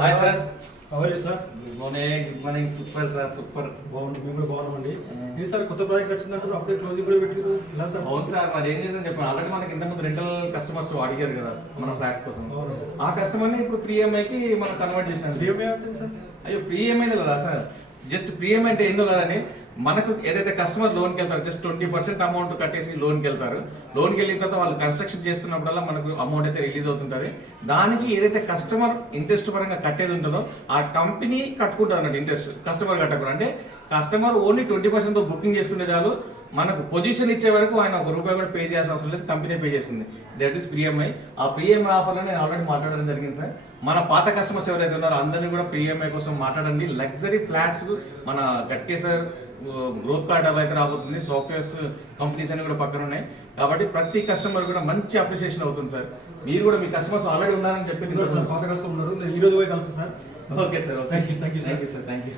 Hi sir. Our sir. Good morning. Super sir, super. బాగుంది, మేము కూడా బాగున్నామండి. ఇది సార్ కొత్త ప్రాజెక్ట్ వచ్చిందంటారు, అప్పుడే క్లోజింగ్ కూడా పెట్టారు. ఎలా సార్? అవును సార్, మరి ఏం చేసాను చెప్పండి. ఆల్రెడీ మనకి ఇంతకుముందు రెంటల్ కస్టమర్స్ అడిగారు కదా మన ఫ్లాట్స్ కోసం. ఆ కస్టమర్ని ఇప్పుడు ప్రీఎంఐకి మనం కన్వర్ట్ చేసినాం. ప్రీఎంఐ అంటే సార్? అయ్యో ప్రీఎంఐ కదా సార్, జస్ట్ ప్రీఎంఐ అంటే ఏందో కదండి. మనకు ఏదైతే కస్టమర్ లోన్కి వెళ్తారు, జస్ట్ 20% అమౌంట్ కట్టేసి లోన్కి వెళ్తారు. లోన్కి వెళ్ళిన తర్వాత వాళ్ళు కన్స్ట్రక్షన్ చేస్తున్నప్పుడల్లా మనకు అమౌంట్ అయితే రిలీజ్ అవుతుంటుంది. దానికి ఏదైతే కస్టమర్ ఇంట్రెస్ట్ పరంగా కట్టేది ఉంటుందో ఆ కంపెనీ కట్టుకుంటుంది అన్నట్టు. ఇంట్రెస్ట్ కస్టమర్ కట్టకూడదు. అంటే కస్టమర్ ఓన్లీ 20%తో బుకింగ్ చేసుకుంటే చాలు, మనకు పొజిషన్ ఇచ్చే వరకు ఆయన ₹1 కూడా పే చేయాల్సిన అవసరం లేదు, కంపెనీ పే చేస్తుంది. That is pre EMI. ఆ ప్రీఎంఐ ఆఫర్లో నేను ఆల్రెడీ మాట్లాడడం జరిగింది సార్. మన పాత కస్టమర్స్ ఎవరైతే ఉన్నారో అందరినీ కూడా ప్రీఎంఐ కోసం మాట్లాడండి. లగ్జరీ ఫ్లాట్స్ మన గట్కేసర్ గ్రోత్ కార్డర్లో అయితే రాబోతుంది. సాఫ్ట్వేర్స్ కంపెనీస్ అన్ని కూడా పక్కన ఉన్నాయి. కాబట్టి ప్రతి కస్టమర్ కూడా మంచి అప్రిసియేషన్ అవుతుంది సార్. మీరు కూడా మీ కస్టమర్స్ ఆల్రెడీ ఉన్నారని చెప్పి పాత కస్టమర్ ఉన్నారు, నేను ఈ రోజు పోయి కలుస్తాను sir. Okay sir. Thank you sir. Thank you.